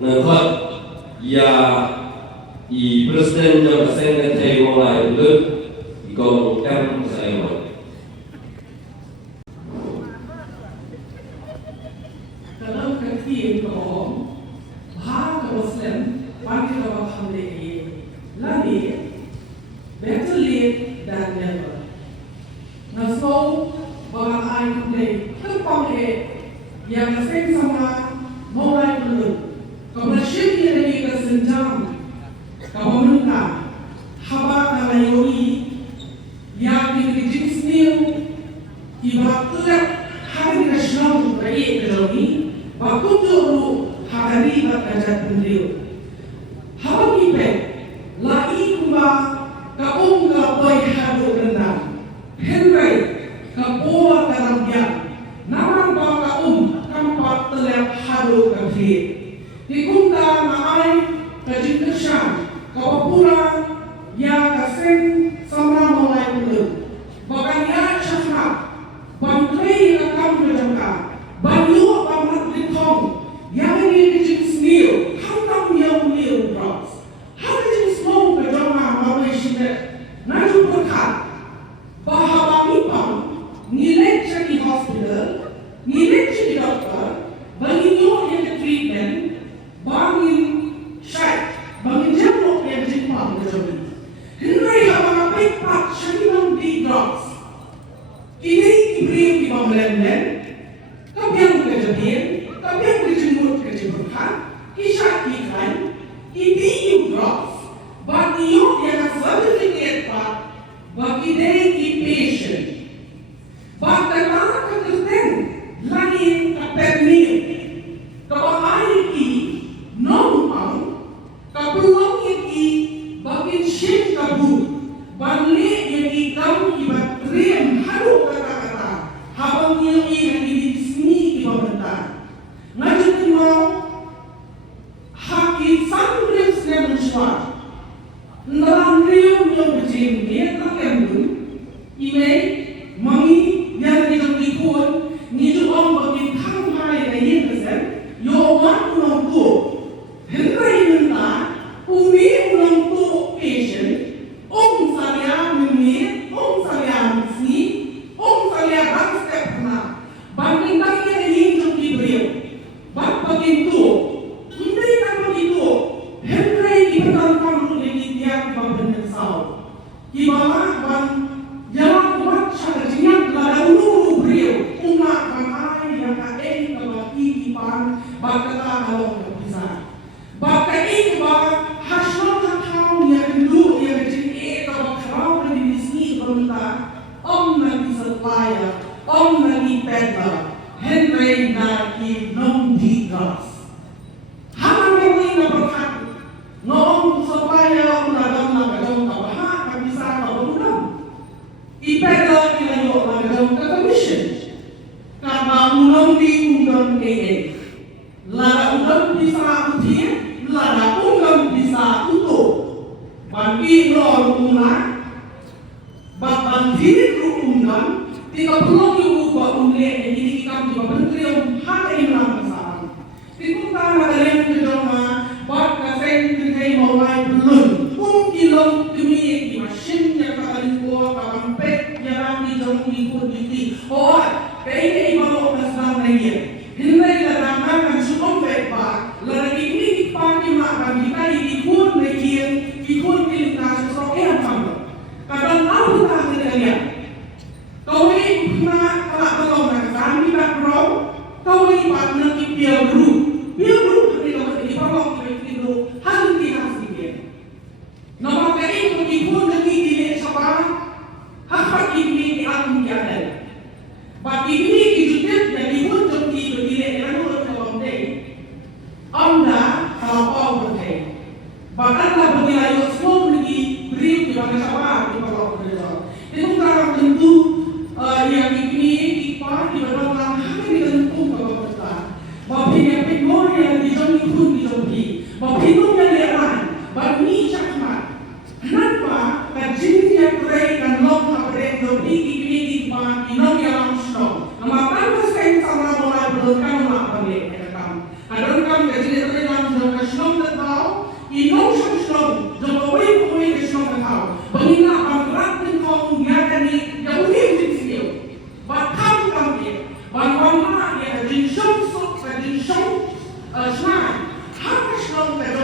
na khot ya I president jo kasen ne thei mo lai lu I ko em sai mo kalau kaki ko ha ka muslim wan ka ba hamle ye lani better late than never na so ba ai ko ke pang he yang kasen sama mo lai lu ko na shi ye ni ka senjam Kawamunka, haba kalayori, yang dirijik sendiri, iba turak hari nasional bagi ekonomi, bakun juru hari berkajar beliau. Haba kipe, lai kumba kaum kapoy hadu rendang, henry kapoa karambian, namang ba kaum kampat telap hadu kafir. Dikumta maai kajinkesan. Kapapura ya kaseng sama mulai dulu. Bahkan ya syafat, bangkai akam berjangka, banyu amat ditong, yang ini dijin sendiri, hantam yang liu bros. Hal dijin semua berjangka melalui syidat, naju berkat, bahwa mipang, nilai cari hospital, nilai cari dokter, bagi nyo yang treatment, bangin syait, bangin jamu yang jepang berjodi. Henry haba baik pak syariman di drugs. Kini ibrim di pembelan-belan, kabiang kejadian, kabiang kejemur kejemurkan, kisah ikan, ibiu drugs, bagi yuk yang selalu dilihat pak, bagi dari patient. Bagaimana kekerten, langit kaperniu, kebakai ki, non-pang, kapulang iki bakin shin kabu balik yang ikam ibat rem haru kata-kata habang yang yang di sini ibabentar ngajak mau haki sambil sedang mencuat nalang rium yang berjim dia tak kembun ime mangi yang dijam ikut nidu om bakin thang hai na yin kesan yo wan ulang tu henry minta umi ulang tu patient saya menit saya mesti saya harus step na banding tanya yang jumpi beliau bab begitu hindi kan begitu Henry dipertahankan oleh dia berbanding sau gimana ban jalan kuat syarjanya lada ulu beliau umat ramai yang kain kebaki kipan bakata kalau bisa bakal ini bak hasil kakao yang dulu yang jadi kalau di sini perminta om lagi supplier om lagi peddler Henry lagi non digas hama ini nggak berhak non supplier unadam nagadam kabah kan bisa kabudam I peddler kita yuk nagadam ke commission karena undang di undang ini lada undang bisa ujian lada undang bisa utuh bagi lo rumah Bapak diri undang, 30 ubah unle yang jadi ikam juga menteri yang hari ini masalah. Kita kalian kedua, bak kasih kita mulai belum, kilom demi di mesin yang kalian buat, kawan pek yang di dalam ikut jadi. Oh, kayaknya ibarat nasab lagi. Ini adalah nama suam bebas. Lagi ini dipakai makan kita ikut lagi, ikut kita sesuatu yang sama. Kadang aku tak kalian. Kau ini pernah kalau nak kami tak pro, cái gì đó làm được cái sông đất đó y nấu sông sông rồi có quay cái sông đất thảo bởi vì là bằng rác tinh phong nhà cái này dấu hiệu chính siêu và tham tâm địa và quan ma địa là chính sống sốt và chính sống ở sai hát cái sông cái